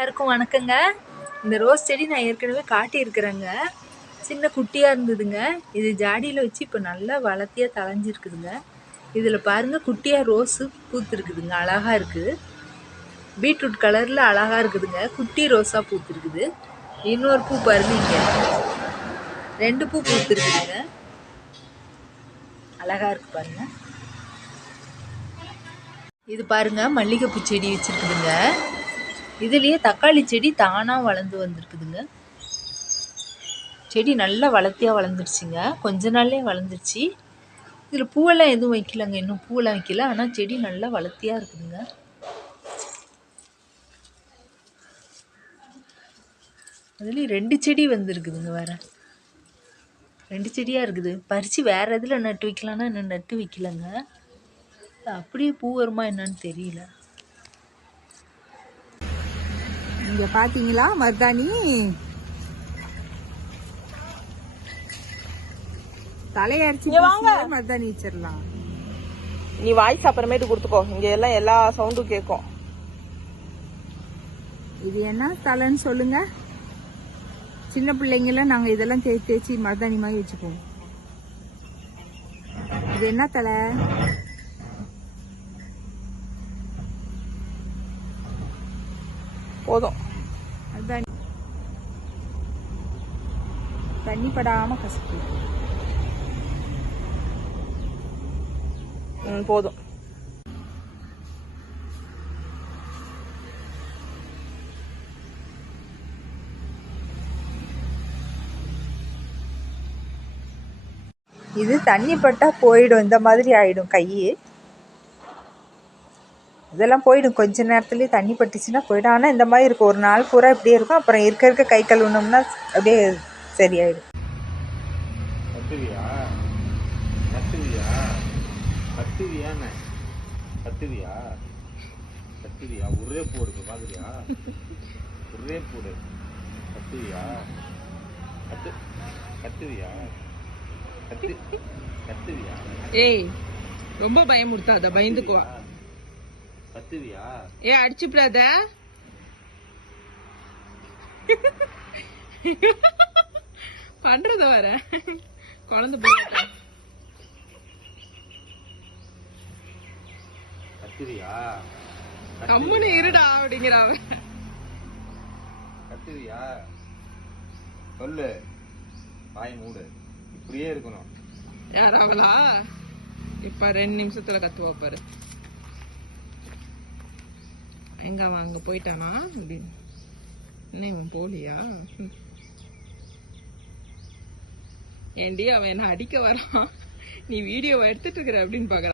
எல்லாருக்கும் வணக்கங்க. இந்த ரோஸ் செடி நான் ஏற்கனவே காட்டியிருக்கிறேங்க. சின்ன குட்டியாக இருந்ததுங்க. இது ஜாடியில் வச்சு இப்போ நல்லா வளர்த்தியாக தளைஞ்சிருக்குதுங்க. இதில் பாருங்கள், குட்டியாக ரோஸு பூத்துருக்குதுங்க. அழகாக இருக்குது. பீட்ரூட் கலரில் அழகாக இருக்குதுங்க. குட்டி ரோஸாக பூத்துருக்குது. இன்னொரு பூ பாருங்க, இங்கே 2 பூ பூத்துருக்குதுங்க. அழகாக இருக்குது பாருங்க. இது பாருங்க, மல்லிகைப்பூ செடி வச்சுருக்குதுங்க. இதுலேயே தக்காளி செடி தானாக வளர்ந்து வந்திருக்குதுங்க. செடி நல்லா வளர்த்தியாக வளர்ந்துருச்சுங்க. கொஞ்ச நாள்லேயே வளர்ந்துருச்சு. இதில் பூவெல்லாம் எதுவும் வைக்கலங்க, இன்னும் பூவெல்லாம் வைக்கல. ஆனால் செடி நல்லா வளர்த்தியாக இருக்குதுங்க. அதுலேயும் 2 செடி வந்துருக்குதுங்க. வேறு 2 செடியாக இருக்குது. பறித்து வேறு இதில் நட்டு வைக்கலான்னா இன்னும் நட்டு வைக்கலங்க. அப்படியே பூ வருமா என்னன்னு தெரியல. இங்க பாத்தீங்களா மருதாணி தலையடிச்சு மருதாணி வச்சிடலாம். நீ வாய்ஸ் அப்புறமேட்டு கொடுத்துக்கோ. இங்க எல்லாம் எல்லா சவுண்டும் கேட்கும். இது என்ன தலைன்னு சொல்லுங்க. சின்ன பிள்ளைங்கள நாங்க இதெல்லாம் தேய்ச்சி மருதாணி மாதிரி வச்சுப்போம். இது என்ன தலை? போதும். தண்ணி படாம கசக்கு. போதும். இது தண்ணி பட்டா போயிடும். இந்த மாதிரி ஆயிடும் கை. இதெல்லாம் போயிடும். கொஞ்ச நேரத்துலேயே தண்ணி பட்டுச்சுன்னா போயிடும். ஆனால் இந்த மாதிரி இருக்கும். ஒரு நாள் பூரா இப்படியே இருக்கும். அப்புறம் இருக்க கை கழுவுனோம்னா அப்படியே சரியாயிடும். ஒரே போடு பாக்குறியா? ஒரே போடு. கத்துவியா? கத்துவியா? கத்துவியா? ஏய், ரொம்ப பயமுடுத்தாத, பயந்துக்கோ. கத்துவியா? ஏ, அடிச்சுடாத. பண்றத வர குழந்தை போயிட்ட. கத்துவியா? கம்முன்னு இருடா அப்படிங்கிற. கத்துவியா? சொல்லு. வாய் மூடு. இப்படியே இருக்கணும். யார் அவளா? இப்ப 2 நிமிஷத்துல கத்துவா பாரு. எங்க அவன் அங்க போயிட்டானா? என்ன இவன் போலியா? ஏண்டி அவன் என்ன அடிக்க வரான்? நீ வீடியோ எடுத்துட்டு இருக்கிற அப்படின்னு பாக்குற.